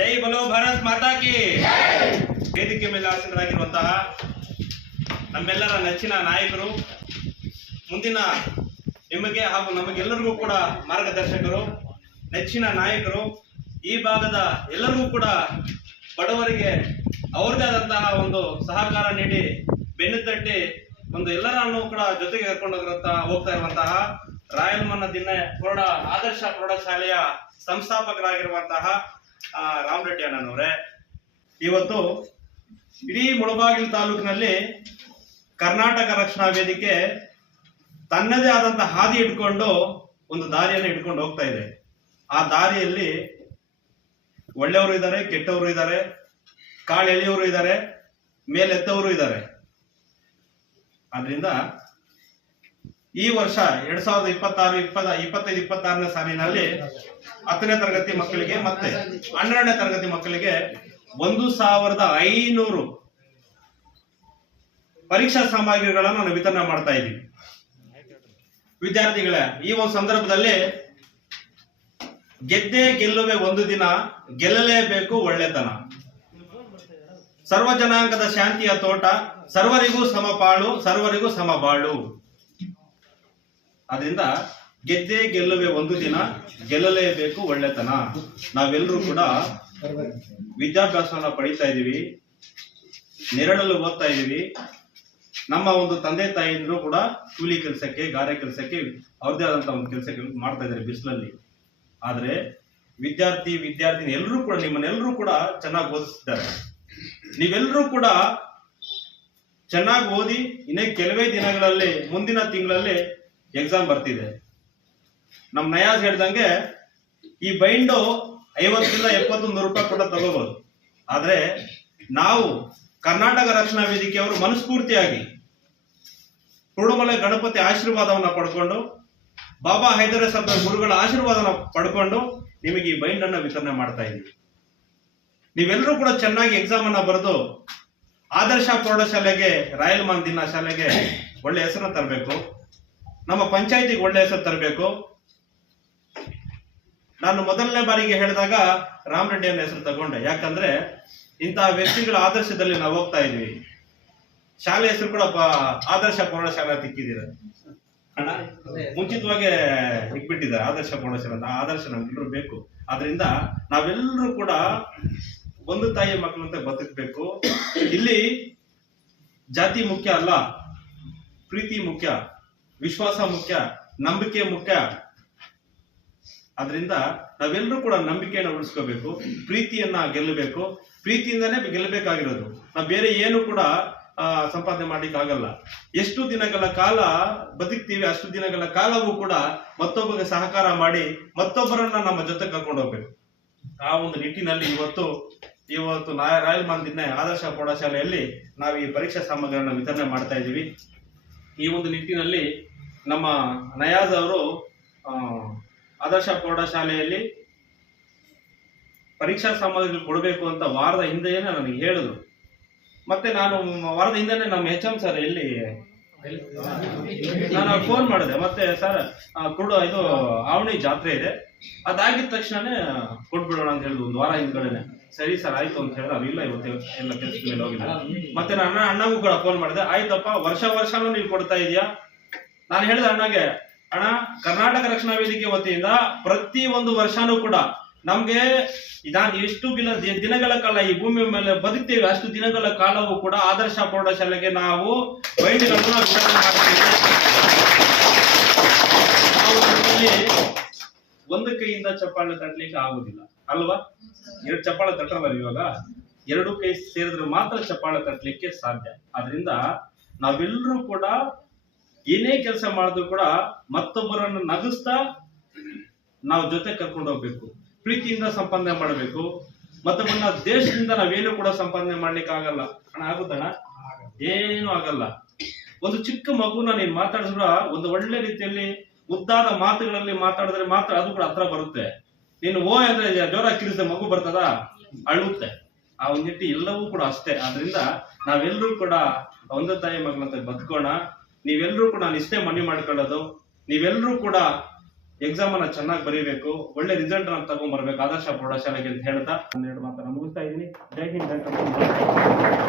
ಜೈ ಬಲೋ ಭಾರತ್ ಮಾತಾ ಕಿ. ವೇದಿಕೆ ಮೇಲೆ ಆಸೀನರಾಗಿರುವಂತಹ ನಮ್ಮೆಲ್ಲರ ನೆಚ್ಚಿನ ನಾಯಕರು, ಮುಂದಿನ ನಿಮಗೆ ಹಾಗೂ ನಮಗೆಲ್ಲರಿಗೂ ಕೂಡ ಮಾರ್ಗದರ್ಶಕರು, ನೆಚ್ಚಿನ ನಾಯಕರು, ಈ ಭಾಗದ ಎಲ್ಲರಿಗೂ ಕೂಡ ಬಡವರಿಗೆ ಅವ್ರದೇ ಆದಂತಹ ಒಂದು ಸಹಕಾರ ನೀಡಿ ಬೆನ್ನು ತಟ್ಟಿ ಒಂದು ಎಲ್ಲರನ್ನೂ ಕೂಡ ಜೊತೆಗೆ ಕರ್ಕೊಂಡು ಹೋಗ್ತಾ ಇರುವಂತಹ ರಾಯಲ್ ದಿನ ಆದರ್ಶ ಪ್ರೌಢಶಾಲೆಯ ಸಂಸ್ಥಾಪಕರಾಗಿರುವಂತಹ ರಾಮ್ ರೆಡ್ಡಿ ಅಣ್ಣನವರೇ, ಇವತ್ತು ಇಡೀ ಮುಳಬಾಗಿಲು ತಾಲೂಕಿನಲ್ಲಿ ಕರ್ನಾಟಕ ರಕ್ಷಣಾ ವೇದಿಕೆ ತನ್ನದೇ ಆದಂತಹ ಹಾದಿ ಇಟ್ಕೊಂಡು ಒಂದು ದಾರಿಯನ್ನು ಇಟ್ಕೊಂಡು ಹೋಗ್ತಾ ಇದೆ. ಆ ದಾರಿಯಲ್ಲಿ ಒಳ್ಳೆಯವರು ಇದ್ದಾರೆ, ಕೆಟ್ಟವರು ಇದ್ದಾರೆ, ಕಾಳು ಎಳೆಯವರು ಇದ್ದಾರೆ, ಮೇಲೆತ್ತವರು ಇದ್ದಾರೆ. ಆದ್ರಿಂದ ಈ ವರ್ಷ 2026-25-26ನೇ ಸಾಲಿನಲ್ಲಿ 10ನೇ ತರಗತಿ ಮಕ್ಕಳಿಗೆ ಮತ್ತೆ 12ನೇ ತರಗತಿ ಮಕ್ಕಳಿಗೆ 1500 ಪರೀಕ್ಷಾ ಸಾಮಗ್ರಿಗಳನ್ನು ನಾವು ವಿತರಣೆ ಮಾಡ್ತಾ ಇದ್ದೀವಿ. ವಿದ್ಯಾರ್ಥಿಗಳೇ, ಈ ಒಂದು ಸಂದರ್ಭದಲ್ಲಿ ಗೆದ್ದೇ ಗೆಲ್ಲುವೆ ಒಂದು ದಿನ, ಗೆಲ್ಲಲೇಬೇಕು ಒಳ್ಳೆತನ, ಸರ್ವ ಜನಾಂಗದ ಶಾಂತಿಯ ತೋಟ, ಸರ್ವರಿಗೂ ಸಮಪಾಳು, ಸರ್ವರಿಗೂ ಸಮಬಾಳು. ಆದ್ರಿಂದ ಗೆದ್ದೇ ಗೆಲ್ಲುವೆ ಒಂದು ದಿನ, ಗೆಲ್ಲಲೇಬೇಕು ಒಳ್ಳೆತನ. ನಾವೆಲ್ಲರೂ ಕೂಡ ವಿದ್ಯಾಭ್ಯಾಸವನ್ನ ಪಡಿತಾ ಇದ್ದೀವಿ, ನೆರಳಲ್ಲಿ ಓದ್ತಾ ಇದ್ದೀವಿ. ನಮ್ಮ ಒಂದು ತಂದೆ ತಾಯಿಯಂದ್ರು ಕೂಡ ಕೂಲಿ ಕೆಲಸಕ್ಕೆ, ಗಾರೆ ಕೆಲಸಕ್ಕೆ, ಅವ್ರದೇ ಆದಂತಹ ಒಂದು ಕೆಲಸಕ್ಕೆ ಮಾಡ್ತಾ ಇದ್ದಾರೆ ಬಿಸಿಲಲ್ಲಿ. ಆದ್ರೆ ವಿದ್ಯಾರ್ಥಿನಿ ಎಲ್ಲರೂ ಕೂಡ ನಿಮ್ಮನ್ನೆಲ್ಲರೂ ಕೂಡ ಚೆನ್ನಾಗಿ ಓದಿಸ್ತಿದ್ದಾರೆ. ನೀವೆಲ್ಲರೂ ಕೂಡ ಚೆನ್ನಾಗಿ ಓದಿ ಇನ್ನೇ ಕೆಲವೇ ದಿನಗಳಲ್ಲಿ, ಮುಂದಿನ ತಿಂಗಳಲ್ಲಿ ಎಕ್ಸಾಮ್ ಬರ್ತಿದೆ. ನಮ್ ನಯಾಜ್ ಹೇಳ್ದಂಗೆ ಈ ಬೈಂಡು 50-70-100 ರೂಪಾಯಿ ಕೂಡ ತಗೋಬಹುದು. ಆದ್ರೆ ನಾವು ಕರ್ನಾಟಕ ರಕ್ಷಣಾ ವೇದಿಕೆಯವರು ಮನಸ್ಫೂರ್ತಿಯಾಗಿ ಕುರುಡುಮಲೆ ಗಣಪತಿ ಆಶೀರ್ವಾದವನ್ನ ಪಡ್ಕೊಂಡು, ಬಾಬಾ ಹೈದರ ಸಭೆ ಗುರುಗಳ ಆಶೀರ್ವಾದನ ಪಡ್ಕೊಂಡು ನಿಮಗೆ ಈ ಬೈಂಡ್ ಅನ್ನ ವಿತರಣೆ ಮಾಡ್ತಾ ಇದ್ದೀವಿ. ನೀವೆಲ್ಲರೂ ಕೂಡ ಚೆನ್ನಾಗಿ ಎಕ್ಸಾಮ್ ಅನ್ನ ಬರೆದು ಆದರ್ಶ ಪ್ರೌಢಶಾಲೆಗೆ, ರಾಯಲ್ ದಿನ ಶಾಲೆಗೆ ಒಳ್ಳೆ ಹೆಸರನ್ನ ತರಬೇಕು, ನಮ್ಮ ಪಂಚಾಯತಿಗೆ ಒಳ್ಳೆ ಹೆಸರು ತರಬೇಕು. ನಾನು ಮೊದಲನೇ ಬಾರಿಗೆ ಹೇಳಿದಾಗ ರಾಮ್ ರೆಡ್ಡಿ ಅನ್ನೋ ಹೆಸರು ತಗೊಂಡೆ. ಯಾಕಂದ್ರೆ ಇಂತಹ ವ್ಯಕ್ತಿಗಳ ಆದರ್ಶದಲ್ಲಿ ನಾವು ಹೋಗ್ತಾ ಇದ್ವಿ. ಶಾಲೆ ಹೆಸರು ಕೂಡ ಆದರ್ಶ ಪ್ರೌಢಶಾಲೆ ತಿಕ್ಕಿದ್ದೀರ ಅಣ್ಣ, ಮುಂಚಿತವಾಗಿ ಇಟ್ಬಿಟ್ಟಿದ್ದಾರೆ ಆದರ್ಶ ಪ್ರೌಢಶಾಲೆ. ಆದರ್ಶ ನಮ್ಗೆಲ್ಲರೂ ಬೇಕು. ಆದ್ರಿಂದ ನಾವೆಲ್ಲರೂ ಕೂಡ ಒಂದು ತಾಯಿಯ ಮಕ್ಕಳಂತೆ ಬದುಕಬೇಕು. ಇಲ್ಲಿ ಜಾತಿ ಮುಖ್ಯ ಅಲ್ಲ, ಪ್ರೀತಿ ಮುಖ್ಯ, ವಿಶ್ವಾಸ ಮುಖ್ಯ, ನಂಬಿಕೆ ಮುಖ್ಯ. ಅದರಿಂದ ನಾವೆಲ್ಲರೂ ಕೂಡ ನಂಬಿಕೆಯನ್ನು ಉಳಿಸ್ಕೋಬೇಕು, ಪ್ರೀತಿಯನ್ನ ಗೆಲ್ಲಬೇಕು. ಪ್ರೀತಿಯಿಂದಾನೇ ಗೆಲ್ಲಬೇಕಾಗಿರೋದು. ನಾವು ಬೇರೆ ಏನು ಕೂಡ ಸಂಪಾದನೆ ಮಾಡ್ಲಿಕ್ಕೆ ಆಗಲ್ಲ. ಎಷ್ಟು ದಿನಗಳ ಕಾಲ ಬದುಕ್ತೀವಿ ಅಷ್ಟು ದಿನಗಳ ಕಾಲವೂ ಕೂಡ ಮತ್ತೊಬ್ಬರಿಗೆ ಸಹಕಾರ ಮಾಡಿ ಮತ್ತೊಬ್ಬರನ್ನ ನಮ್ಮ ಜೊತೆ ಕರ್ಕೊಂಡು ಹೋಗ್ಬೇಕು. ಆ ಒಂದು ನಿಟ್ಟಿನಲ್ಲಿ ಇವತ್ತು ರಾಯಲ್ ದಿನ ಆದರ್ಶ ಪ್ರೌಢಶಾಲೆಯಲ್ಲಿ ನಾವು ಈ ಪರೀಕ್ಷಾ ಸಾಮಗ್ರಿಗಳನ್ನು ವಿತರಣೆ ಮಾಡ್ತಾ ಇದ್ದೀವಿ. ಈ ಒಂದು ನಿಟ್ಟಿನಲ್ಲಿ ನಮ್ಮ ನಯಾಜ್ ಅವರು ಆದರ್ಶ ಪ್ರೌಢಶಾಲೆಯಲ್ಲಿ ಪರೀಕ್ಷಾ ಸಾಮಗ್ರಿಗಳು ಕೊಡಬೇಕು ಅಂತ ವಾರದ ಹಿಂದೆಯೇ ನನಗೆ ಹೇಳಿದ್ರು. ಮತ್ತೆ ನಾನು ವಾರದ ಹಿಂದೆನೆ ನಮ್ಮ HM ಸರ್ ಎಲ್ಲಿ ನಾನು ಫೋನ್ ಮಾಡಿದೆ. ಮತ್ತೆ ಸರ್ ಇದು ಆವಣಿ ಜಾತ್ರೆ ಇದೆ, ಅದಾಗಿದ ತಕ್ಷಣನೇ ಕೊಟ್ಬಿಡೋಣ ಅಂತ ಹೇಳಿದ್ರು. ಒಂದು ವಾರ ಹಿಂದ್ಗಡೆನೆ ಸರಿ ಸರ್ ಆಯ್ತು ಅಂತ ಹೇಳಿದ್ರೆ ಅವ್ರು ಇಲ್ಲ ಇವತ್ತು ಎಲ್ಲ ಕೆಲಸದ ಮೇಲೆ ಹೋಗಿದ್ದಾರೆ. ಮತ್ತೆ ನಾನು ಅಣ್ಣಗೂ ಕೂಡ ಫೋನ್ ಮಾಡಿದೆ. ಆಯ್ತಪ್ಪ, ವರ್ಷನೂ ನೀವು ಕೊಡ್ತಾ ಇದೀಯಾ? ನಾನು ಹೇಳಿದೆ ಅಣ್ಣಗೆ, ಅಣ್ಣ ಕರ್ನಾಟಕ ರಕ್ಷಣಾ ವೇದಿಕೆ ವತಿಯಿಂದ ಪ್ರತಿ ಒಂದು ವರ್ಷನೂ ಕೂಡ ನಮ್ಗೆ ನಾನು ಎಷ್ಟು ದಿನಗಳ ಕಾಲ ಈ ಭೂಮಿ ಮೇಲೆ ಬದುಕ್ತೇವೆ ಅಷ್ಟು ದಿನಗಳ ಕಾಲವೂ ಕೂಡ ಆದರ್ಶ ಪ್ರೌಢಶಾಲೆಗೆ ನಾವು ಬೈಂಡ್ಗಳನ್ನು ವಿತರಣೆ ಮಾಡ್ತೀವಿ. ಒಂದು ಕೈಯಿಂದ ಚಪ್ಪಾಳೆ ತಟ್ಟಲಿಕ್ಕೆ ಆಗುದಿಲ್ಲ ಅಲ್ವಾ? 2 ಚಪ್ಪಾಳೆ ತಟ್ಟರಲ್ಲ ಇವಾಗ, 2 ಕೈ ಸೇರಿದ್ರೆ ಮಾತ್ರ ಚಪ್ಪಾಳೆ ತಟ್ಟಲಿಕ್ಕೆ ಸಾಧ್ಯ. ಆದ್ರಿಂದ ನಾವೆಲ್ಲರೂ ಕೂಡ ಏನೇ ಕೆಲಸ ಮಾಡಿದ್ರು ಕೂಡ ಮತ್ತೊಬ್ಬರನ್ನು ನಗಿಸ್ತಾ ನಾವು ಜೊತೆ ಕರ್ಕೊಂಡು ಹೋಗ್ಬೇಕು, ಪ್ರೀತಿಯಿಂದ ಸಂಪಾದನೆ ಮಾಡಬೇಕು. ಮತ್ತೊಬ್ಬರನ್ನ ದೇಶದಿಂದ ನಾವೇನು ಕೂಡ ಸಂಪಾದನೆ ಮಾಡ್ಲಿಕ್ಕೆ ಆಗಲ್ಲ. ಅಣ್ಣ ಆಗುತ್ತಣ್ಣ? ಏನು ಆಗಲ್ಲ. ಒಂದು ಚಿಕ್ಕ ಮಗುನ ನೀನ್ ಮಾತಾಡಿದ್ರ ಒಂದು ಒಳ್ಳೆ ರೀತಿಯಲ್ಲಿ ಮುದ್ದಾದ ಮಾತುಗಳಲ್ಲಿ ಮಾತಾಡಿದ್ರೆ ಮಾತ್ರ ಅದು ಕೂಡ ಹತ್ರ ಬರುತ್ತೆ. ನೀನು ಅಂದ್ರೆ ಜೋರ ಕಿರಿಸಿದ ಮಗು ಬರ್ತದ, ಅಳುತ್ತೆ. ಆ ಒಂದು ನಿಟ್ಟಿ ಎಲ್ಲವೂ ಕೂಡ ಅಷ್ಟೇ. ಆದ್ರಿಂದ ನಾವೆಲ್ಲರೂ ಕೂಡ ಒಂದು ತಾಯಿ ಮಗಳಂತ ಬದುಕೋಣ. ನೀವೆಲ್ಲರೂ ಕೂಡ ನಾನು ಇಷ್ಟೇ ಮನವಿ ಮಾಡ್ಕೊಳ್ಳೋದು, ನೀವೆಲ್ಲರೂ ಕೂಡ ಎಕ್ಸಾಮ್ ಅನ್ನ ಚೆನ್ನಾಗಿ ಬರೀಬೇಕು, ಒಳ್ಳೆ ರಿಸಲ್ಟ್ ಅನ್ನ ತಗೊಂಡ್ಬರ್ಬೇಕು ಆದರ್ಶ ಪ್ರೌಢಶಾಲೆಗೆ ಅಂತ ಹೇಳ್ತಾ 12 ಮಾತನ್ನ ಮುಗಿಸ್ತಾ ಇದ್ದೀನಿ. ಜೈ ಹಿಂದ್.